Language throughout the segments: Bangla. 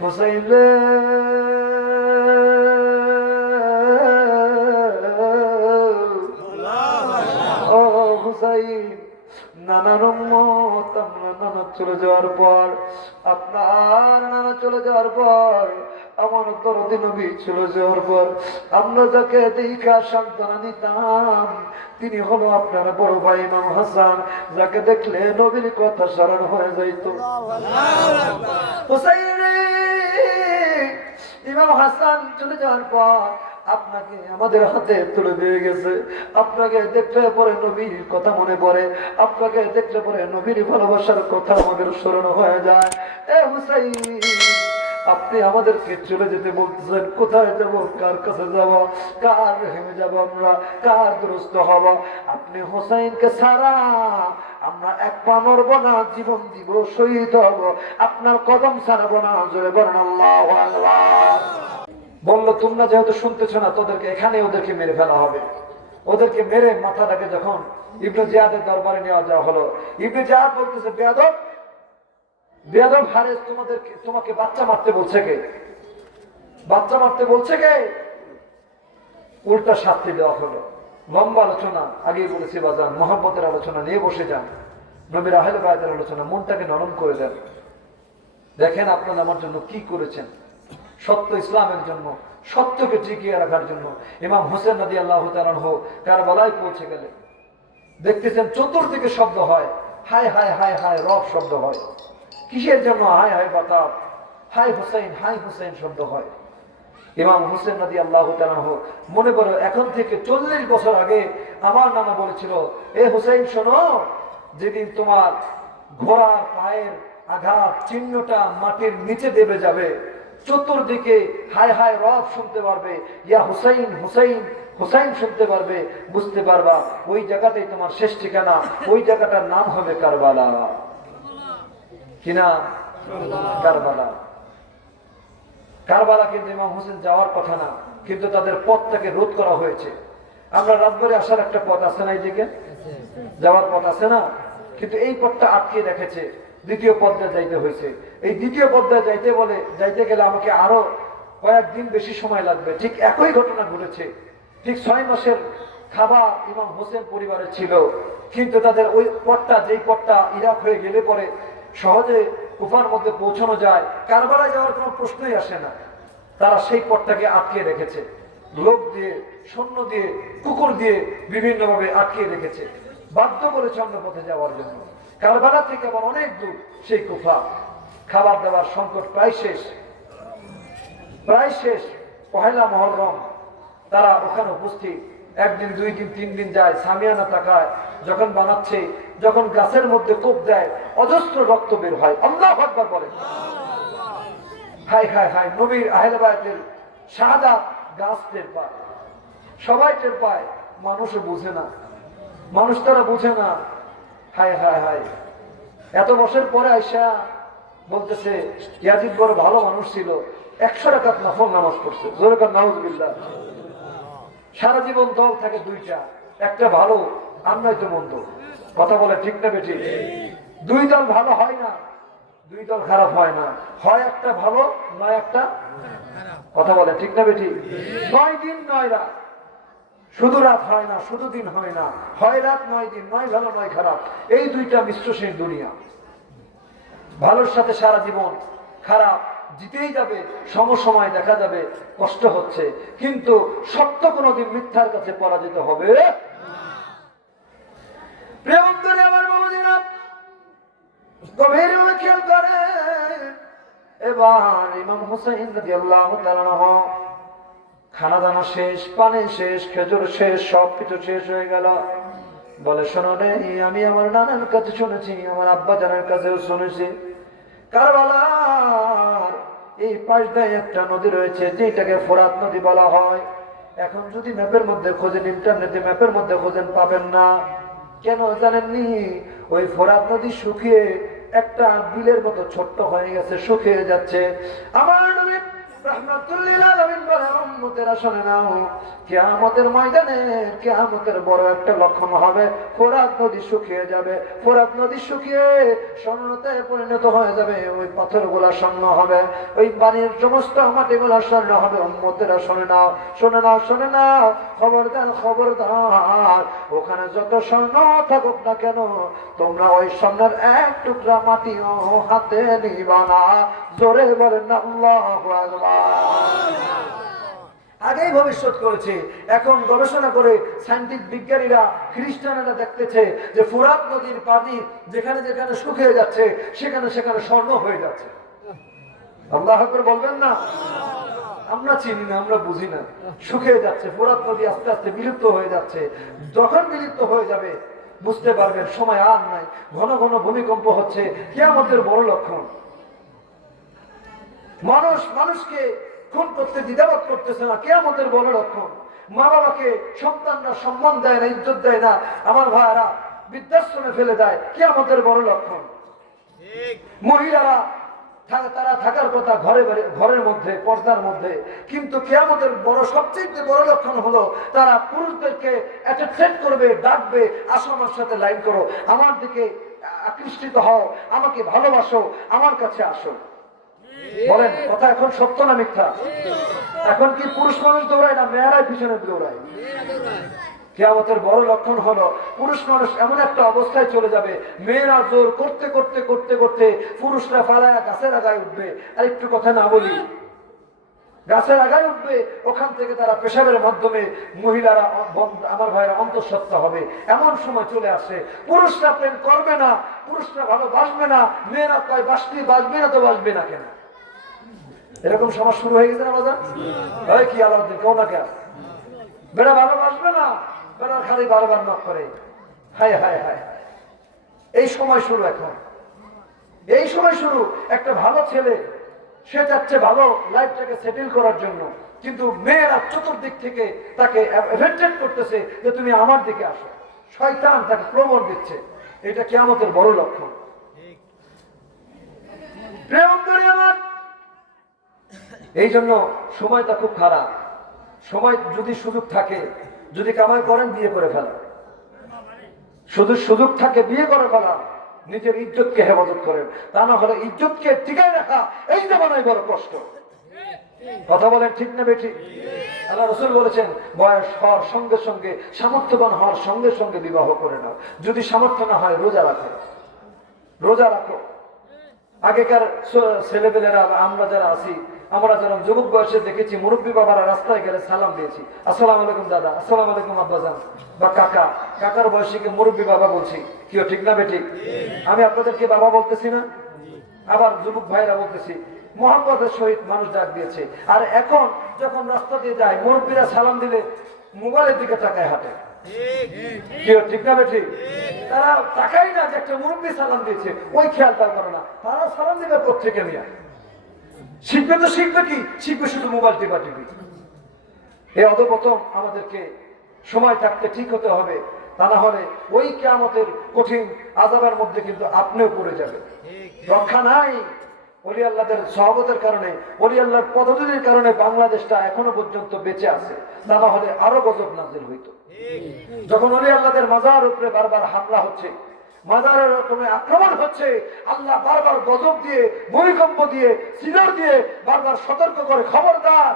হুসাইন রে ও হুসাইন, নানার উম্মত আমরা নানা চলে যাওয়ার পর, আপনার নানা চলে যাওয়ার পর, আমার দরদি নবী চলে যাওয়ার পর আমরা যাকে দেখা সান্ত্বনা নিতাম তিনি হলো আপনার বড় ভাই ইমাম হাসান, যাকে দেখলে নবীর কথা স্মরণ হয়ে যাইত। হুসাইন ইমাম হাসান চলে যাওয়ার পর আপনাকে আমাদের হাতে তুলে দিয়ে গেছে। আপনাকে দেখলে পরে নবীর কথা মনে পড়ে, আপনাকে দেখলে পরে নবীর ভালোবাসার কথা আমাদের স্মরণ হয়ে যায়। এ হুসাইন, আপনি আমাদেরকে চলে যেতে বলতেছেন, কোথায় যাব, কার কাছে যাব, কার রেহেমে যাব, আমরা কার দুরস্ত হব? আপনি হুসাইনকে ছাড়া আমরা এক পা নড়ব না, জীবন দিব, শহীদ হব, আপনার কদম ছাড়ব না। জোরে বলেন আল্লাহু আকবার। বললো তোমরা যেহেতু শুনতেছ না, তোদেরকে এখানে ওদেরকে মেরে ফেলা হবে। ওদেরকে মেরে মাথাটাকে যখন ইবনে জিয়াদের দরবারে নেওয়া যাওয়া হলো, ইবনে জিয়াদ বলতেছে, বেয়াদব বেয়াদব হারেস, তোমাকে বাচ্চা মারতে বলছে কে? বাচ্চা মারতে বলছে কে? উল্টা শাস্তি দেওয়া হলো। লম্বা আলোচনা, আগেই বলেছি বাজান, মহব্বতের আলোচনা নিয়ে বসে যান, নবীর আহলে বায়তের আলোচনা, মনটাকে নরম করে দেন। দেখেন আপনারা আমার জন্য কি করেছেন, সত্য ইসলামের জন্য, সত্যকে টিকিয়ে রাখার জন্য। ইমাম হোসেন রাদিয়াল্লাহু তাআলা আনহু কারবালায় পৌঁছে গেলে দেখতেছেন চতুর্দিকে শব্দ হয়, হায় হায় হায় হায় রব শব্দ হয়। কিসের জন্য? হায় হায় বাতাব, হায় হুসাইন শব্দ হয়। ইমাম হোসেন রাদিয়াল্লাহু তাআলা আনহু মনে করো এখন থেকে 40 বছর আগে আমার নানা বলেছিল, এ হুসাইন শোনো, যেদিন তোমার ঘোড়ার পায়ের আঘাত চিহ্নটা মাটির নিচে দেবে যাবে, চতুর্দিকে হায় হায় রব শুনতে পারবে, ইয়া হুসাইন হুসাইন হুসাইন শুনতে পারবে, বুঝতে পারবা ওই জায়গাতেই তোমার শেষ ঠিকানা, ওই জায়গাটার নাম হবে কারবালা। কিনা? কারবালা। কারবালা কিন্তু ইমাম হোসেন যাওয়ার কথা না, কিন্তু তাদের পথটাকে রোধ করা হয়েছে। আমরা রাজবাড়ি আসার একটা পথ আছে না, এইদিকে যাওয়ার পথ আছে না, কিন্তু এই পথটা আটকে রেখেছে, দ্বিতীয় পথটা যাইতে হয়েছে। এই দ্বিতীয় পথটা যাইতে গেলে আমাকে আরো কয়েকদিন বেশি সময় লাগবে। ঠিক একই ঘটনা ঘটেছে। ঠিক 6 মাসের খাবার ইমাম হোসেন পরিবারের ছিল, কিন্তু তাদের ওই পথটা, যেই পথটা ইরাক হয়ে গেলে পরে সহজে কুফার মধ্যে পৌঁছানো যায়, কারবালায় যাওয়ার কোনো প্রশ্নই আসে না, তারা সেই পথটাকে আটকে রেখেছে। লোক দিয়ে, সৈন্য দিয়ে, কুকুর দিয়ে বিভিন্ন ভাবে আটকে রেখেছে, বাধ্য করেছে অন্য পথে যাওয়ার জন্য। কারবালা থেকে আবার অনেক দূর সেই কুফা। খাবার দাবার সংকট প্রায় শেষ। পহেলা মহররম তারা ওখানে উপস্থিত। একদিন, 2 দিন, 3 দিন যায়, সামিয়ানা তাকায়, যখন বানাচ্ছে, যখন গাছের মধ্যে কোপ দেয়, অজস্র রক্ত বের হয়। আল্লাহু আকবার বলে। হায় হায় হায়, নবীর আহলে বায়তের শাহাদাত গাছ টের পায়, সবাই টের পায়, মানুষও বুঝে না, মানুষ তারা বুঝে না। হায় হায় হায়, এত বছর পরে আইসা বলতেছে ইয়াজিদ বড় ভালো মানুষ ছিল, 100 রাকাত নফল নামাজ পড়ছে। জোরে কর নাউজুবিল্লাহ। সারা জীবন দল থাকে 2টা, একটা ভালো আর নয়তো মন্দ। কথা বলে ঠিক না বেঠি? 2 দল ভালো হয় না, 2 দল খারাপ হয় না, হয় একটা ভালো, নয় একটা কথা বলে ঠিক না বেঠি? 9 দিন 9 রাত, শুধু রাত হয় না, শুধু দিন হয় না, হয় রাত 9 দিন, 9 ভালো 9 খারাপ, এই 2টা মিশ্র সেই দুনিয়া। ভালোর সাথে সারা জীবন খারাপ জিতেই যাবে, সময় দেখা যাবে কষ্ট হচ্ছে, কিন্তু সত্য কোনোদিন মিথ্যার কাছে পরাজিত হবে না। গভীরভাবে খেয়াল করে, এবার ইমাম হুসাইন রাদিয়াল্লাহু তাআলা আনহু খানা দানা শেষ, পানি শেষ, খেজুর শেষ, সবকিছু শেষ হয়ে গেল। বলে শোনো রে, আমি আমার নানার কাছে শুনেছি, আমার আব্বা জানের কাছেও শুনেছি, কারবালার এই পাশটায় একটা নদী রয়েছে যেটাকে ফোরাত নদী বলা হয়। এখন যদি ম্যাপের মধ্যে খোঁজেন, ইন্টারনেটে ম্যাপের মধ্যে খোঁজেন, পাবেন না। কেন জানেননি? ওই ফোরাত নদী শুকিয়ে একটা বিলের মতো ছোট্ট হয়ে গেছে, শুকিয়ে যাচ্ছে। আমার নবী রাহমাতুল লিল আলামিন বলেন, উম্মতেরা শুনে নাও, কিয়ামতের ময়দানে কিয়ামতের বড় একটা লক্ষণ হবে, ফোরাত নদী শুকিয়ে যাবে। ফোরাত নদী শুকিয়ে স্বর্ণতে পরিণত হয়ে যাবে, ওই পাথরগুলা স্বর্ণ হবে, ওই পানির সমস্ত মাটিগুলা স্বর্ণ হবে। উম্মতেরা শুনে নাও, শুনে নাও, শুনে নাও, খবরদার, খবরদার, ওখানে যত স্বর্ণ থাকুক না কেন, তোমরা ওই স্বর্ণের এক টুকরা মাটিও হাতে নিবা না। জোরে বলেন না আল্লাহু আকবার। আগেই ভবিষ্যৎ করেছে, এখন গবেষণা করে সায়েন্টিফিক বিজ্ঞানীরা, খ্রিস্টানেরা দেখতেছে যে ফোরাত নদীর পানি যেখানে যেখানে শুকিয়ে যাচ্ছে সেখানে সেখানে স্বর্ণ হয়ে যাচ্ছে। আল্লাহু আকবার বলবেন না? আমরা চিনি না, আমরা বুঝি না, শুকিয়ে যাচ্ছে, ফোরাত নদী আস্তে আস্তে বিলুপ্ত হয়ে যাচ্ছে। যখন বিলুপ্ত হয়ে যাবে বুঝতে পারবেন সময় আর নাই। ঘন ঘন ভূমিকম্প হচ্ছে, কিয়ামতের বড় লক্ষণ। মানুষ মানুষকে খুন করতে দ্বিধাবোধ করতেছে না, কিয়ামতের বড় লক্ষণ। মা বাবাকে সন্তানরা সম্মান দেয় না, ইজ্জত দেয় না, আমার ভাইয়েরা বৃদ্ধাশ্রমে ফেলে দেয়, কিয়ামতের বড় লক্ষণ। মহিলারা তারা থাকার কথা ঘরের মধ্যে, পর্দার মধ্যে, কিন্তু কিয়ামতের বড় সবচেয়ে বড় লক্ষণ হলো তারা পুরুষদেরকে অ্যাট্রাক্ট করবে, ডাকবে, আসো আমার সাথে লাইন করো, আমার দিকে আকৃষ্টিত হও, আমাকে ভালোবাসো, আমার কাছে আসো। বলেন কথা এখন সত্য না মিথ্যা? এখন কি পুরুষ মানুষ দৌড়ায় না মেয়েরাই পিছনে দৌড়ায়? কিয়ামতের বড় লক্ষণ হলো পুরুষ মানুষ এমন একটা অবস্থায় চলে যাবে, মেয়েরা জোর করতে করতে করতে করতে পুরুষরা পালায় গাছের আগায় উঠবে। আর একটু কথা না বলি, গাছের আগায় উঠবে, ওখান থেকে তারা পেশাবের মাধ্যমে মহিলারা, আমার ভাইরা অন্তঃসত্ত্বা হবে। এমন সময় চলে আসে পুরুষরা প্রেম করবে না, পুরুষরা ভালোবাসবে না, মেয়েরা কয় বাসবে না তো বাসবে না কেন? এরকম সমাজ শুরু হয়ে গেছে না বাজার? হয় কি আলাদা কেউ না কেন বেড়া ভালোবাসবে না, বেড়া খালি বারবার নক করে, হায় হায় হায়। এই সময় শুরু, এখন এই সময় শুরু। একটা ভালো ছেলে, সে যাচ্ছে ভালো লাইফটাকে সেটেল করার জন্য, কিন্তু মেয়েরা চতুর্দিক থেকে তাকে অ্যাট্রাক্ট করতেছে যে তুমি আমার দিকে আসো। শয়তান তাকে প্রবল দিচ্ছে। এটা কিয়ামতের বড় লক্ষণ। প্রেম করি আমার, এই জন্য সময়টা খুব খারাপ। সময় যদি সুযোগ থাকে, যদি কামাই করেন বিয়ে করে ফেলা, শুধু সুযোগ থাকে বিয়ে করে ফেলা, নিজের ইজ্জতকে হেফাজত করেন, তা না হলে ইজ্জতকে টিকায় রাখা এই জামানায় বড় কষ্ট। কথা বলেন ঠিক না বেঠিক? আল্লাহ রাসূল বলেছেন বয়স হওয়ার সঙ্গে সঙ্গে, সামর্থ্যবান হওয়ার সঙ্গে সঙ্গে বিবাহ করে নাও। যদি সামর্থ্য না হয় রোজা রাখো, রোজা রাখো। আগেকার ছেলেপেলেরা, আমরা যারা আছি, আমরা যারা যুবক বয়সে দেখেছি মুরব্বী বাবারা রাস্তায় গেলে সালাম দিয়েছি, আসসালামু আলাইকুম দাদা, আসসালামু আলাইকুম আব্বাজান বা কাকা। কাকার বয়সীকে মুরব্বী বাবা বলছি, কেউ ঠিক না বেঠিক? আমি আপনাদেরকে বাবা বলতেছি না? আবার যুবক ভাইরা বলতেছি, মোহাম্মদের সহিত মানুষ ডাক দিয়েছে। আর এখন যখন রাস্তা দিয়ে যায়, মুরব্বীরা সালাম দিলে মোবাইলের দিকে তাকায় হাঁটে, কেউ ঠিক না বেঠিক? তারা তাকাই না যে একটা মুরব্বী সালাম দিয়েছে, ওই খেয়ালটা করে না। তারা সালাম দিবে কোত্থেকে নিয়ে? শিখবে তো শিখবে কি? শিখবে শুধু মোবাইল টিপা টিপি। এই অধপতন আমাদেরকে সময় থাকতে ঠিক হতে হবে, তা না হলে ওই কিয়ামতের কঠিন আযাবের মধ্যে কিন্তু আপনিও পড়ে যাবেন। রক্ষা নাই। ওলি আল্লাহদের সহবতের কারণে, ওলি আল্লাহর পদ্ধতির কারণে বাংলাদেশটা এখনো পর্যন্ত বেঁচে আছে, তা না হলে আরো গজব নাজিল হইতো। যখন ওলি আল্লাহদের মাজার উপরে বারবার হামলা হচ্ছে, মাজারের রকমে আক্রমণ হচ্ছে, আল্লাহ বারবার গজব দিয়ে, ভূমিকম্প দিয়ে, সিলর দিয়ে বারবার সতর্ক করে, খবরদার,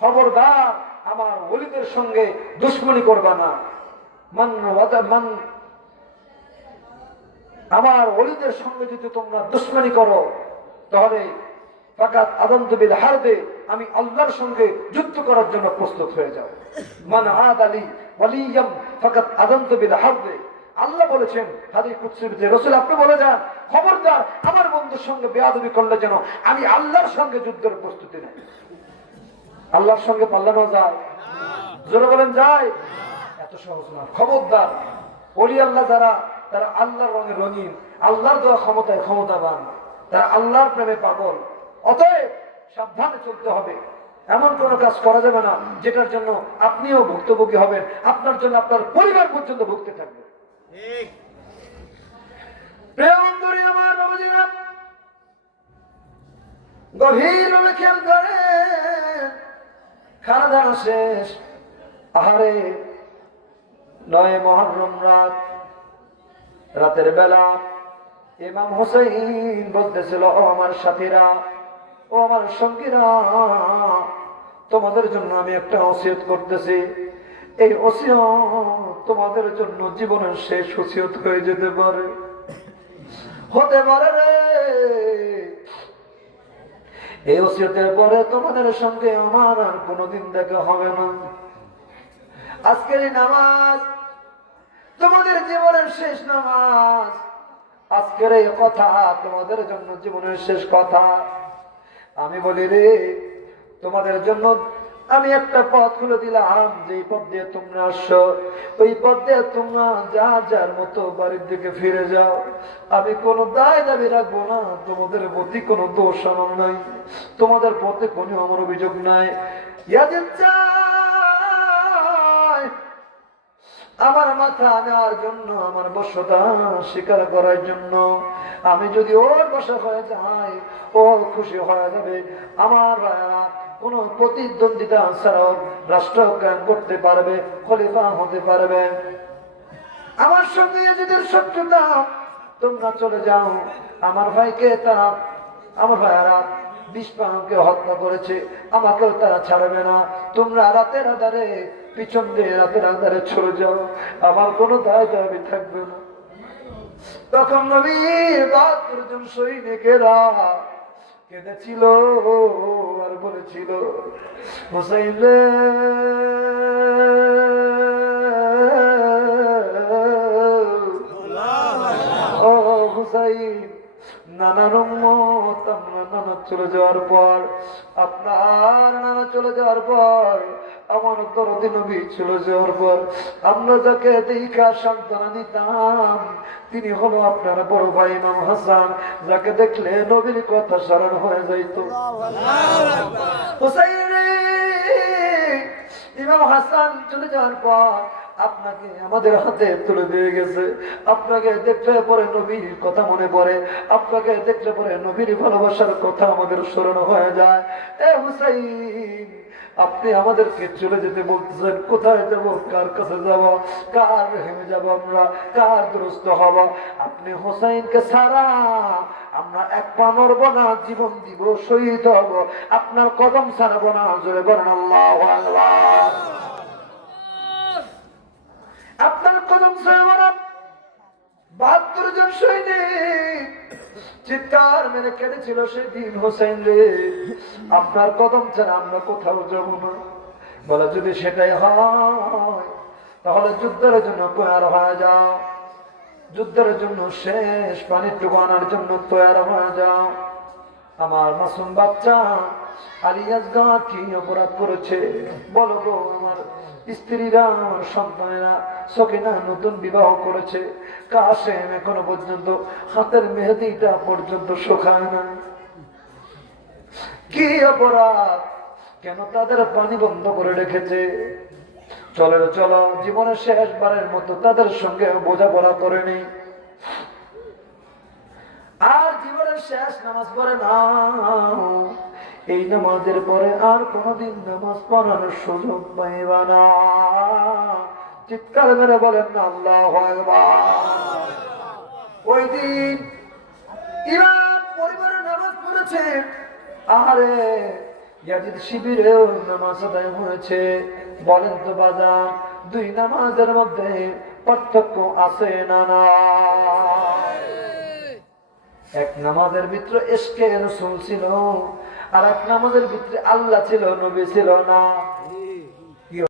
খবরদার, আমার ওলিদের সঙ্গে দুশমনি করবা না। আমার ওলিদের সঙ্গে যদি তোমরা দুশমনি করো, তাহলে ফাকাত আযানতু বিল হারবে, আমি আল্লাহর সঙ্গে যুদ্ধ করার জন্য প্রস্তুত হয়ে যাও। মান আদালি ওয়ালিয়াম ফাকাত আযানতু বিল হারবে। আল্লাহ বলেছেন হাদিস কুদসিতে, রাসূল আপনি বলে যান, খবরদার আমার বন্ধুর সঙ্গে বেয়াদবি করলে যেন আমি আল্লাহর সঙ্গে যুদ্ধের প্রস্তুতি নেই। আল্লাহর সঙ্গে পাল্লানো যায়? জোরে বলেন যায়? এত সহজ না। খবরদার, ওলি আল্লাহ যারা, তারা আল্লাহর রঙে রঙিন, আল্লাহর দেওয়া ক্ষমতায় ক্ষমতাবান, তারা আল্লাহর প্রেমে পাগল। অতএব সাবধানে চলতে হবে। এমন কোন কাজ করা যাবে না যেটার জন্য আপনিও ভুক্তভোগী হবেন, আপনার জন্য আপনার পরিবার পর্যন্ত ভুগতে থাকবে। আমার বাবাজিরা গভীরভাবে খেয়াল করে, খানা দানা শেষ। আহারে 9 মুহররম রাতের বেলা ইমাম হুসাইন বলতেছিল, ও আমার সাথীরা, ও আমার সঙ্গীরা, তোমাদের জন্য আমি একটা ওসিয়ত করতেছি। এই ওসিয়ত তোমাদের জন্য জীবনের শেষ ওসিয়ত হয়ে যেতে পারে, হতে পারে রে। এই ওসিয়তের পরে তোমাদের সঙ্গে আমার আর কোনোদিন দেখা হবে না। আজকের এই নামাজ তোমাদের জীবনের শেষ নামাজ। আজকের এই কথা তোমাদের জন্য জীবনের শেষ কথা। আমি বলি রে, তোমাদের জন্য আমি একটা পথ খুলে দিলাম, যে পথ দিয়ে তোমরা আসছো, ওই পথ দিয়ে তোমরা যার যার মতো বাড়ির দিকে ফিরে যাও। আমি কোনো দায় দাবি রাখবো না, তোমাদের প্রতি কোনো দোষ আমার নাই, তোমাদের পথে কোনো আমার অভিযোগ নাই। ইয়াজিদ চায় আমার মাথা নেওয়ার জন্য, আমার বশ্যতা স্বীকার করার জন্য। আমি যদি ওর বশা হয়ে যাই, ও খুশি হয়ে যাবে। আমার কোন প্রতিদ্বন্দ্বিতা ছাড়াও রাষ্ট্র কায়েম করতে পারবে, খলিফা হতে পারবে। আমার সঙ্গে ইয়াজিদের শত্রুতা, তোমরা চলে যাও। আমার ভাইকে তারা, আমার ভাইয়ারা 20 পাউন্ডকে হত্যা করেছে, আমাকেও তারা ছাড়বে না। তোমরা রাতের আধারে পিছন দিয়ে রাতের আধারে চলে যাও, আমার কোনো দায় দাবি থাকবে না। তখন নবীর 72 জন সৈনিকেরা কেঁদেছিল আর বলেছিল, হুসাইন রে, ও হুসাইন, নানার উম্মত, আমরা নানা চলে যাওয়ার পর, আপনার নানা চলে যাওয়ার পর, আমার দরদি নবী চলে যাওয়ার পর, আমরা যাকে দেখা সান্ত্বনা দিতাম, তিনি হলো আপনার বড় ভাই ইমাম হাসান, যাকে দেখলে নবীর কথা স্মরণ হয়ে যাইত। হুসাইন রে, ইমাম হাসান চলে যাওয়ার পর আপনাকে আমাদের হাতে তুলে দিয়ে গেছে। আপনাকে দেখলে পরে নবীর কথা মনে পড়ে, আপনাকে দেখলে পরে নবীর ভালোবাসার কথা আমাদের স্মরণ হয়ে যায়। এ হুসাইন, আপনি আমাদেরকে চলে যেতে বলতেছেন, কোথায় যাব, কার কাছে যাব, কার রেহেমে যাব, আমরা কার দুরস্ত হব? আপনি হুসাইনকে ছাড়া আমরা এক পা নড়ব না, জীবন দিব, শহীদ হব, আপনার কদম ছাড়ব না। জোরে বলেন আল্লাহু আকবার। আপনার কদম ছাড়ব না। 72 জন সৈনিক চিৎকার মেরে কেঁদেছিল সেদিন, হোসেন রে, আপনার কদম ছাড়া আমরা কোথাও যাব না। বলে, যদি সেটাই হয় তাহলে যুদ্ধের জন্য তৈরি হয়ে যাও, যুদ্ধের জন্য শেষ পানিটুকু আনার জন্য তৈরি হয়ে যাও। আমার মাসুম বাচ্চা আলিয়াজগা কি অপরাধ করেছে বলো গো? আমার স্ত্রীরা, আমার সন্তানেরা, সকিনা নতুন বিবাহ করেছে, কাশেম এখনো পর্যন্ত হাতের মেহেদিটা পর্যন্ত শুকায় না। কি অপরাধ? কেন তাদের পানি বন্ধ করে রেখেছে? চলো চলো, জীবনের শেষবারের মতো তাদের সঙ্গে বোঝাপড়া করে নেই, আর জীবনের শেষ নামাজ পড়ে না। এই নামাজের পরে আর কোনদিন নামাজ পড়ানোর সুযোগ পাইবা না। চিৎকার মেরে বলেন না আল্লাহু আকবার। ওই দিন ইমাম পরিবারে নামাজ পড়েছে, আরে ইয়াজিদ শিবিরেও নামাজ আদায় হয়েছে। বলেন তো বাজার, দুই নামাজের মধ্যে পার্থক্য আছে না? না, এক নামাজের ভিতরে ইশকে রাসূল ছিল, আর এক নামাজের ভিতরে আল্লাহ ছিল, নবী ছিল না।